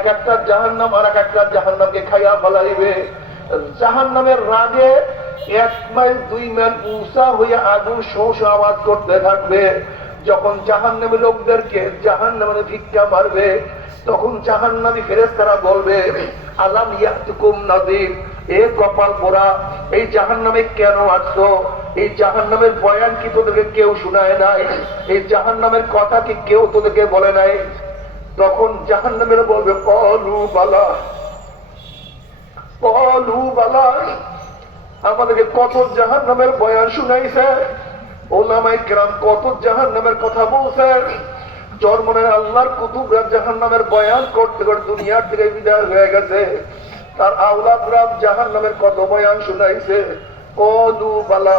এক একটা জাহান্নাম আর এক একটা জাহান্নামকে খাইয়া ফেলাইবে। জাহান্নামের রাগে এক মাইল দুই মাইল উষা হয়ে আগুন শোষ আওয়াজ করতে থাকবে। যখন জাহান্নামী লোকদেরকে জাহান্নামে ভিক্ষা মারবে, তখন জাহান্নামী ফেরেস তারা বলবে, আলাম ইয়াতুকুম নাদির, এ কপাল পোড়া, এই জাহান্নামে কেন আসছো? এই জাহান্নামের বয়ান কি তোদেরকে কেউ শোনায় নাই? এই জাহান্নামের কথা কি কেউ তোদেরকে বলে নাই? তখন জাহান্নামের বলবে, কলু বালা কলু বালা, আমাদেরকে কত জাহান নামের বয়ান শুনাইছে ওলামাই গ্রাম কত জাহান নামের কথা বলছে চরমনের আল্লাহর কুতুবরা জাহান নামের বয়ান করতে করতে দুনিয়ার থেকে বিদায় হয়ে গেছে। তার আউলাদ রাম জাহান নামের কত বয়ান শুনাইছে। কলু বালা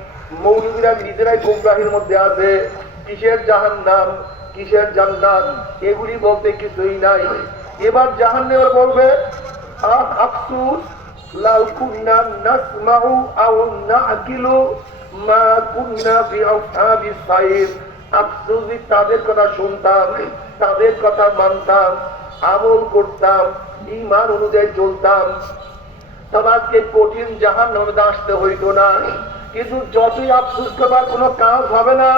মৌলবীরা নিজেরাই গুমরাহির মধ্যে আছে। কিসের জাহান্নাম? কিসের জান্নাত? এগুলি বলতে কিছুই নাই। এবার বলবে আসহাবিস সাইর। আফসোস তাদের কথা শুনতাম, তাদের কথা মানতাম, আমল করতাম ইমান অনুযায়ী চলতাম তবে আজকে কঠিন জাহান নামে আসতে হইতো না। কিন্তু যতই আফসোস করবার কোনো কাজ হবে না,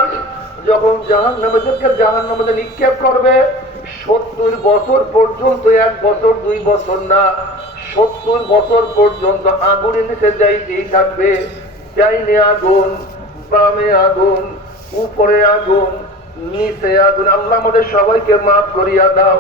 যখন জাহান নামেদেরকে জাহান নামে নিক্ষেপ করবে, সত্তর বছর পর্যন্ত, এক বছর, দুই বছর না, সত্তর বছর পর্যন্ত আগুনের নিচে যাইতেই থাকবে। চাইনে আগুন, বামে আগুন, উপরে আগুন, নিচে আগুন, আল্লাহ আমাদের সবাইকে মাফ করিয়া দাও।